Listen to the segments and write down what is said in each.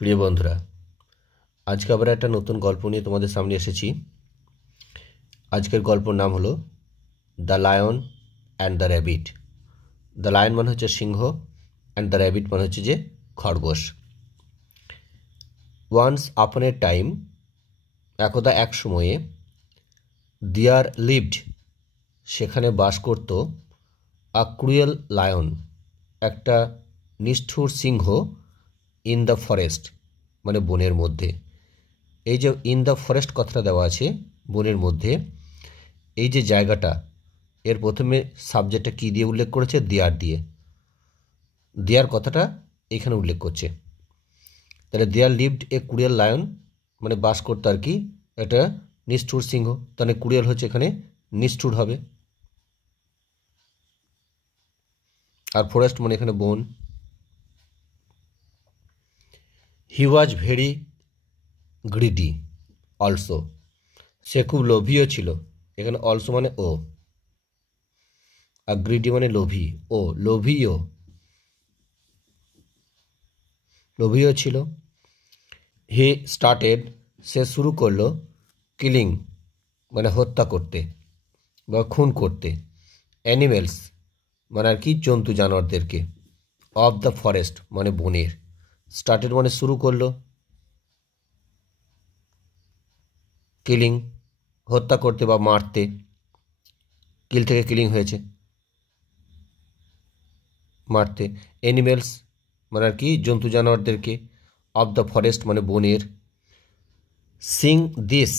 প্রিয় বন্ধুরা, আজকে আবার একটা নতুন গল্প নিয়ে তোমাদের সামনে এসেছি। আজকের গল্পর নাম হলো the lion and the rabbit. The lion মানে হচ্ছে সিংহ, অ্যান্ড দ্য র্যাবিট মানে হচ্ছে যে খরগোশ। ওয়ান্স আপন এ টাইম, একদা এক সময়ে, দেয়ার লিভড, সেখানে বাস করত, আ ক্রুয়েল লায়ন, একটা নিষ্ঠুর সিংহ, ইন দ্য ফরেস্ট মানে বনের মধ্যে। এই যে ইন দ্য ফরেস্ট কথাটা দেওয়া আছে, বনের মধ্যে, এই যে জায়গাটা, এর প্রথমে সাবজেক্টটা কী দিয়ে উল্লেখ করেছে? দেয়ার দিয়ে। দেয়ার কথাটা এখানে উল্লেখ করছে। তাহলে there lived a cruel lion মানে বাস করতো আর কি এটা নিষ্ঠুর সিংহ, তাহলে ক্রুয়েল হচ্ছে এখানে নিষ্ঠুর হবে, আর ফরেস্ট মানে এখানে বন। হি ওয়াজ ভেরি গ্রিডি অলসো, সে খুব লোভীও ছিল। এখানে অলসো মানে ও, আর গ্রিডি মানে লোভী। ও লোভীও ছিল। হি স্টার্টেড, সে শুরু করলো, কিলিং মানে হত্যা করতে বা খুন করতে, অ্যানিমেলস মানে আর কি জন্তু জানোয়ারদেরকে, অফ দ্য ফরেস্ট মানে বনের। স্টার্টেড মানে শুরু করলো, কিলিং হত্যা করতে বা মারতে, কিল থেকে কিলিং হয়েছে, মারতে। অ্যানিমেলস মানে আর কি জন্তু জানোয়ারদেরকে, অফ দ্য ফরেস্ট মানে বনের। সিং দিস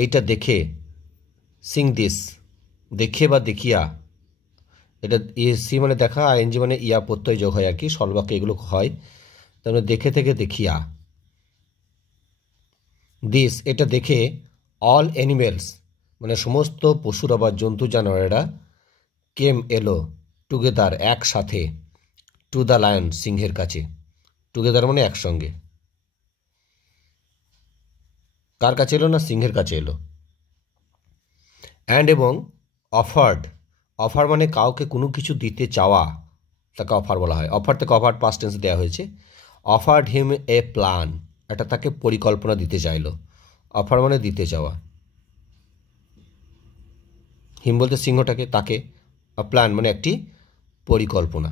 এইটা দেখে, সিং দিস দেখে বা দেখিয়া, এটা সি মানে দেখা, আইএনজি মানে ইয়া প্রত্যয় যোগ হয় আর কি, সর্বাক্যে এগুলো হয়। তার মানে দেখে থেকে দেখিয়া, দিস এটা দেখে, অল অ্যানিমেলস মানে সমস্ত পশুরা বা জন্তু জানোয়ারেরা, কেম এলো, টুগেদার একসাথে, টু দ্য লায়ন সিংহের কাছে। টুগেদার মানে একসঙ্গে। কার কাছে এলো? না, সিংহের কাছে এলো। অ্যান্ড এবং অফার্ড, অফার মানে কাউকে কোনো কিছু দিতে চাওয়া, তাকে অফার বলা হয়। অফার থেকে অফার পাস্ট টেন্স দেওয়া হয়েছে। অফার্ড হিম এ প্ল্যান, এটা তাকে পরিকল্পনা দিতে চাইলো। অফার মানে দিতে চাওয়া, হিম বলতে সিংহটাকে, তাকে, প্ল্যান মানে একটি পরিকল্পনা।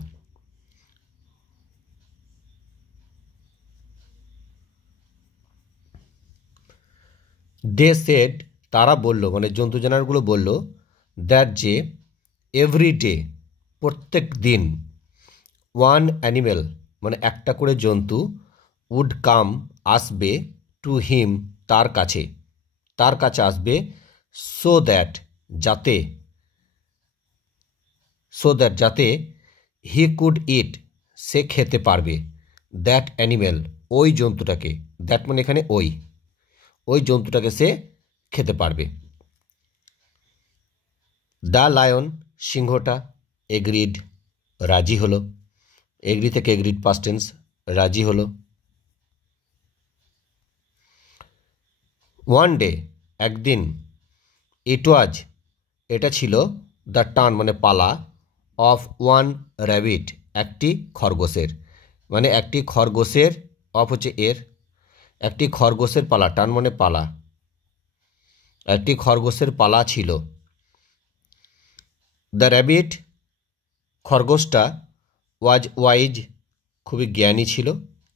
দে সেড তারা বলল মানে জন্তু জানোয়ারগুলো বলল, দ্যাট যে এভরি ডে প্রত্যেক দিন, ওয়ান অ্যানিমেল মানে একটা করে জন্তু, উড কাম আসবে, টু হিম তার কাছে আসবে, সো দ্যাট যাতে হি কুড ইট সে খেতে পারবে, দ্যাট অ্যানিমেল ওই জন্তুটাকে, দ্যাট মানে এখানে ওই জন্তুটাকে সে খেতে পারবে। দ্য লায়ন সিংহটা, এগ্রিড রাজি হলো, এগ্রি থেকে এগ্রিড পাস্ট টেন্স, রাজি হলো। ওয়ান ডে একদিন, ইট ওয়াজ এটা ছিল, দ্য টার্ন মানে পালা, অফ ওয়ান র্যাবিট একটি খরগোশের, মানে একটি খরগোশের, অফ হচ্ছে এর, একটি খরগোশের পালা, টার্ন মানে পালা, একটি খরগোশের পালা ছিল। দ্য র্যাবিট খরগোশটা, ওয়াজ ওয়াইজ খুবই জ্ঞানী ছিল,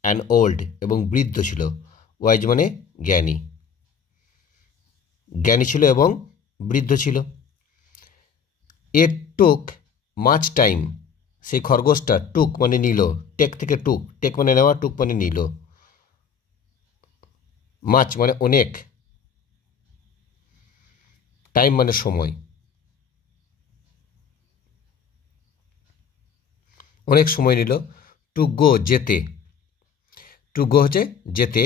অ্যান্ড ওল্ড এবং বৃদ্ধ ছিল। ওয়াইজ মানে জ্ঞানী ছিল এবং বৃদ্ধ ছিল। ইট টুক মাচ টাইম সেই খরগোশটা, টুক মানে নিল, টেক থেকে টুক, টেক মানে নেওয়া, টুক মানে নিল, মাচ মানে অনেক, টাইম মানে সময়, অনেক সময় নিল। টু গো যেতে, টু গো হচ্ছে যেতে,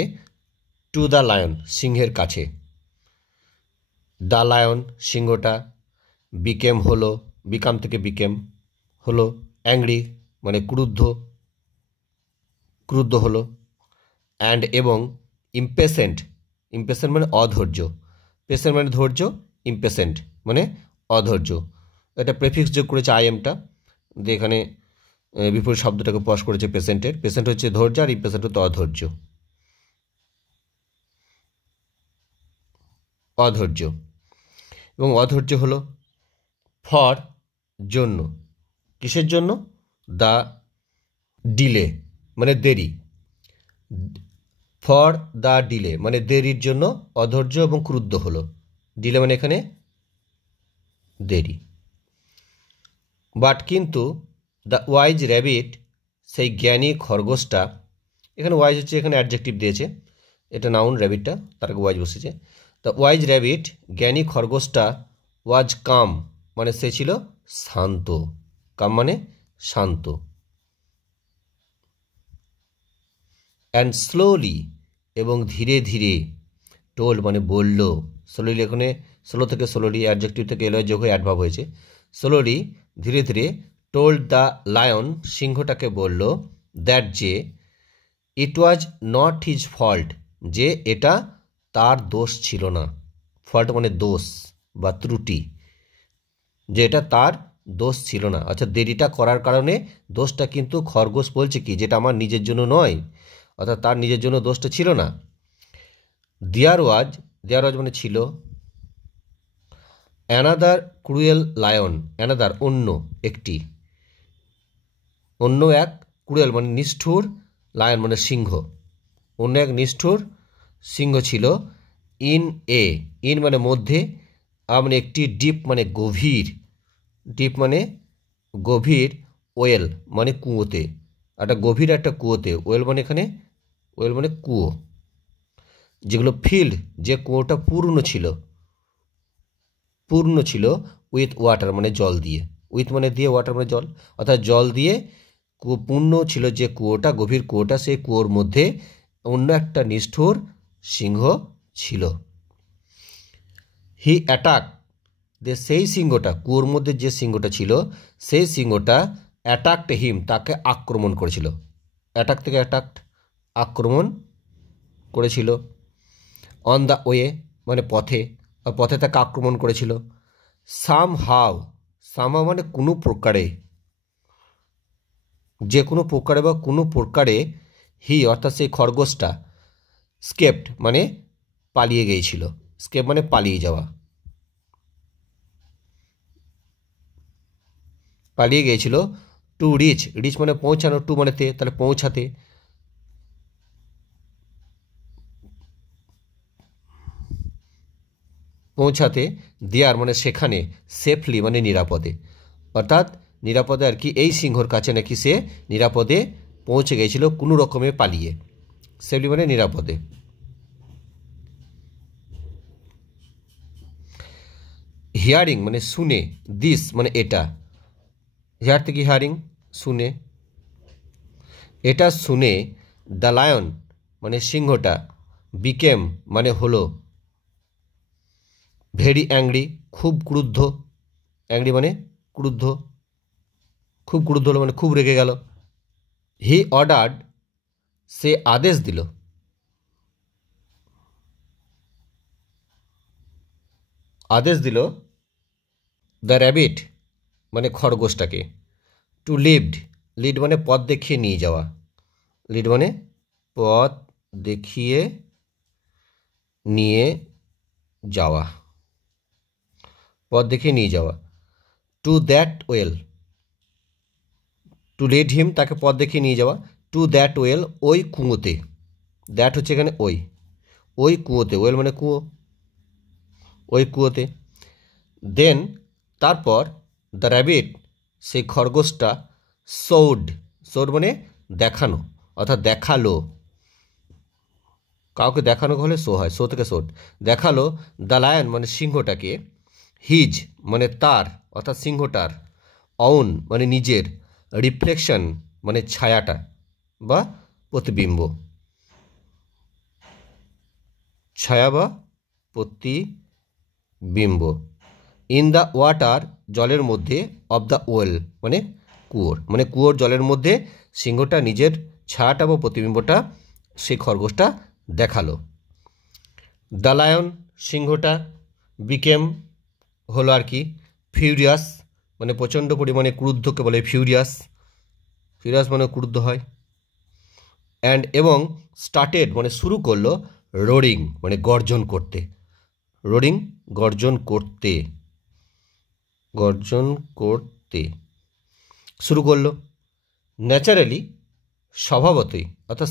টু দ্য লায়ন সিংহের কাছে। দ্য লায়ন সিংহটা, বিকেম হলো, বিকাম থেকে বিকেম হলো, অ্যাংরি মানে ক্রুদ্ধ হলো, অ্যান্ড এবং ইম্পেসেন্ট মানে অধৈর্য, পেশেন্ট মানে ধৈর্য, ইম্পেসেন্ট মানে অধৈর্য। এটা প্রেফিক্স যোগ করেছে আইএমটা দিয়ে, এখানে বিপরীত শব্দটাকে প্রকাশ করেছে পেশেন্টের। পেশেন্ট হচ্ছে ধৈর্য আর ইম্পেশেন্ট হচ্ছে অধৈর্য। অধৈর্য এবং অধৈর্য হলো ফর জন্য, কিসের জন্য? দ্য ডিলে মানে দেরি, ফর দ্য ডিলে মানে দেরির জন্য অধৈর্য এবং ক্রুদ্ধ হলো। ডিলে মানে এখানে দেরি। বাট কিন্তু দ্য ওয়াইজ র্যাবিট সেই জ্ঞানী খরগোশটা, এখানে ওয়াইজ হচ্ছে এখানে অ্যাডজেক্টিভ দিয়েছে, এটা নাউন, র্যাবিটটা তার আগে ওয়াইজ বসেছে। দ্য ওয়াইজ র্যাবিট জ্ঞানী খরগোশটা ওয়াজ কাম মানে সে ছিল শান্ত, কাম মানে শান্ত, অ্যান্ড স্লোলি এবং ধীরে ধীরে, টোল্ড মানে বলল, স্লোলি এখানে স্লো থেকে স্লোলি অ্যাডজেক্টিভ থেকে এলো যোগ হয়ে অ্যাডভার্ব হয়েছে। স্লোলি ধীরে ধীরে টোল্ড দ্য লায়ন সিংহটাকে বলল দ্যাট যে ইট ওয়াজ নট হিজ ফল্ট যে এটা তার দোষ ছিল না। ফল্ট মানে দোষ বা ত্রুটি, যে এটা তার দোষ ছিল না, অর্থাৎ দেরিটা করার কারণে দোষটা কিন্তু খরগোশ বলছে কি যেটা আমার নিজের জন্য নয়, অর্থাৎ তার নিজের জন্য দোষটা ছিল না। দেয়ার ওয়াজ মানে ছিল, অ্যানাদার ক্রুয়েল লায়ন, অ্যানাদার অন্য একটি, অন্য এক, ক্রুয়েল মানে নিষ্ঠুর, লায়ন মানে সিংহ, অন্য এক নিষ্ঠুর সিংহ ছিল। ইন মানে মধ্যে, মানে একটি, ডিপ মানে গভীর, ডিপ মানে গভীর, ওয়েল মানে কুয়োতে, একটা গভীর একটা কুয়োতে, ওয়েল মানে এখানে ওয়েল মানে কুয়ো, যেগুলো ফিল্ড যে কুয়োটা পূর্ণ ছিল উইথ ওয়াটার মানে জল দিয়ে, উইথ মানে দিয়ে, ওয়াটার মানে জল, অর্থাৎ জল দিয়ে পূর্ণ ছিল যে কুয়োটা, গভীর কুয়োটা, সেই কুয়োর মধ্যে অন্য একটা নিষ্ঠুর সিংহ ছিল। হি অ্যাটাক সেই সিংহটা, কুয়োর মধ্যে যে সিংহটা ছিল সেই সিংহটা অ্যাটাকড হিম তাকে আক্রমণ করেছিল, অ্যাটাক থেকে অ্যাটাকড আক্রমণ করেছিল। অন দ্য ওয়ে মানে পথে, পথে তাকে আক্রমণ করেছিল। সামহাউ মানে কোনো প্রকারে, যে কোনো প্রকারে বা কোনো প্রকারে, হি অর্থাৎ সেই খরগোশটা, স্কেপড মানে পালিয়ে গিয়েছিল, স্কেপ মানে পালিয়ে যাওয়া, পালিয়ে গিয়েছিল। টু রিচ মানে পৌঁছানো, টু মানে তে, তাহলে পৌঁছাতে, পৌঁছাতে, দেয়ার মানে সেখানে, সেফলি মানে নিরাপদে, অর্থাৎ নিরাপদে আর কি, এই সিংহর কাছে নাকি সে নিরাপদে পৌঁছে গিয়েছিল কোনো রকমে পালিয়ে, সেফলি মানে নিরাপদে। হিয়ারিং মানে শুনে, দিস মানে এটা, হিয়ার থেকে হিয়ারিং শুনে, এটা শুনে দ্য লায়ন মানে সিংহটা, বিকেম মানে হলো, ভেরি অ্যাংরি খুব ক্রুদ্ধ, অ্যাংরি মানে ক্রুদ্ধ, খুব ক্রুদ্ধ হলো মানে খুব রেগে গেল। হি অর্ডার্ড সে আদেশ দিল, আদেশ দিল দ্য র্যাবিট মানে খরগোশটাকে, টু লিড মানে পথ দেখিয়ে নিয়ে যাওয়া, লিড মানে পথ দেখিয়ে নিয়ে যাওয়া, পথ দেখিয়ে নিয়ে যাওয়া। To that well, to lead him তাকে পথ দেখিয়ে নিয়ে যাওয়া, টু দ্যাট ওয়েল ওই কুয়োতে, দ্যাট হচ্ছে এখানে ওই কুয়োতে, ওয়েল মানে কুয়ো, ওই কুয়োতে। দেন তারপর দ্য র্যাবিট সেই খরগোশটা, শোড মানে দেখানো, অর্থাৎ দেখালো, কাউকে দেখানো হলে শো হয়, শো থেকে শোড, দেখালো দ্য লায়ন মানে সিংহটাকে, হিজ মানে তার অর্থাৎ সিংহটার, অউন মানে নিজের, রিফ্লেকশন মানে ছায়াটা বা প্রতিবিম্ব, ছায়া বা প্রতিবিম্ব। ইন দ্য ওয়াটার জলের মধ্যে, অফ দ্য ওয়েল মানে কুয়োর জলের মধ্যে সিংহটা নিজের ছায়াটা বা প্রতিবিম্বটা সেই খরগোশটা দেখালো। দ্য লায়ন সিংহটা, বিকেম হলো আর কি, ফিউরিয়াস মানে প্রচণ্ড পরিমাণে ক্রুদ্ধকে বলে ফিউরিয়াস, ফিরাস মানে ক্রুদ্ধ হয়। অ্যান্ড এবং স্টার্টেড মানে শুরু করলো রোরিং মানে গর্জন করতে, রোরিং গর্জন করতে, গর্জন করতে শুরু করলো। ন্যাচারালি স্বভাবতই অর্থাৎ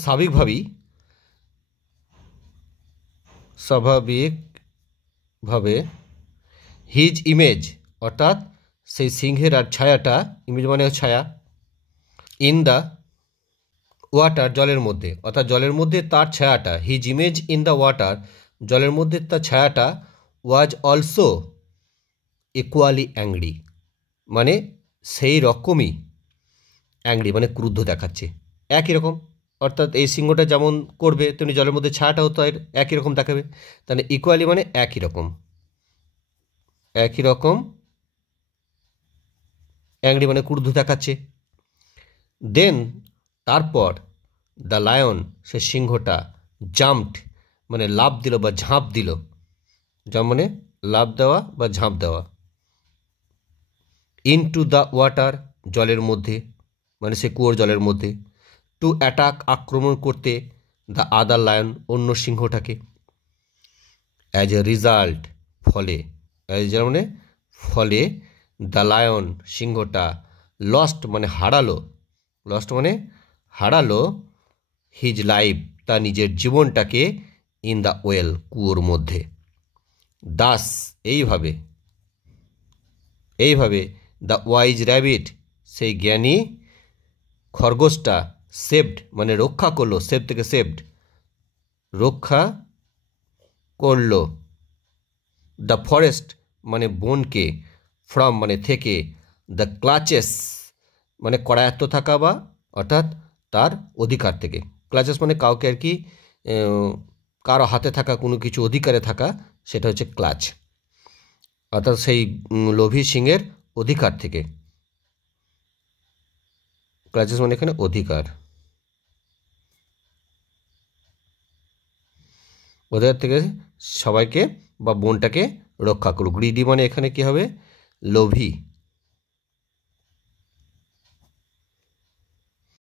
স্বাভাবিকভাবে হিজ ইমেজ অর্থাৎ সেই সিংহের আর ছায়াটা, ইমেজ মানে ছায়া, ইন দ্য ওয়াটার জলের মধ্যে, অর্থাৎ জলের মধ্যে তার ছায়াটা, his image in the water জলের মধ্যে তার ছায়াটা, ওয়াজ অলসো ইকুয়ালি অ্যাংরি মানে সেই রকমই অ্যাংরি মানে ক্রুদ্ধ দেখাচ্ছে, একই রকম। অর্থাৎ এই সিংহটা যেমন করবে তেমনি জলের মধ্যে ছায়াটাও তো একই রকম দেখাবে, তাহলে ইকুয়ালি মানে একই রকম, একই রকম অ্যাংরি মানে ক্রুদ্ধ দেখাচ্ছে। দেন তারপর দ্য লায়ন সে সিংহটা জাম্পড মানে লাফ দিল বা ঝাঁপ দিল, জাম্প মানে লাফ দেওয়া বা ঝাঁপ দেওয়া, ইনটু দ্য ওয়াটার জলের মধ্যে মানে সে কুয়োর জলের মধ্যে, টু অ্যাটাক আক্রমণ করতে দ্য আদার লায়ন অন্য সিংহটাকে, অ্যাজ এ রিজাল্ট ফলে, অ্যাজ এ মানে ফলে, দ্য লায়ন সিংহটা লস্ট মানে হারালো, লস্ট মানে হারালো, হিজ লাইফ তার নিজের জীবনটাকে, ইন দ্য ওয়েল কুয়োর মধ্যে। দাস এইভাবে, এইভাবে দ্য ওয়াইজ র্যাবিট সেই জ্ঞানী খরগোশটা সেভড মানে রক্ষা করলো, সেভ থেকে সেভড রক্ষা করলো, দ্য ফরেস্ট মানে বনকে, ফ্রম মানে থেকে, দ্য ক্লাচেস মানে করায়ত্ত থাকা বা অর্থাৎ তার অধিকার থেকে, ক্লাচেস মানে কাউকে আর কি কারো হাতে থাকা কোনো কিছু অধিকারে থাকা, সেটা হচ্ছে ক্লাচ, অর্থাৎ সেই লোভী সিংহের অধিকার থেকে, ক্লাচেস মানে এখানে অধিকার, অধিকার থেকে সবাইকে বা বনটাকে রক্ষা করুক। গ্রিডি মানে এখানে কি হবে, লোভী।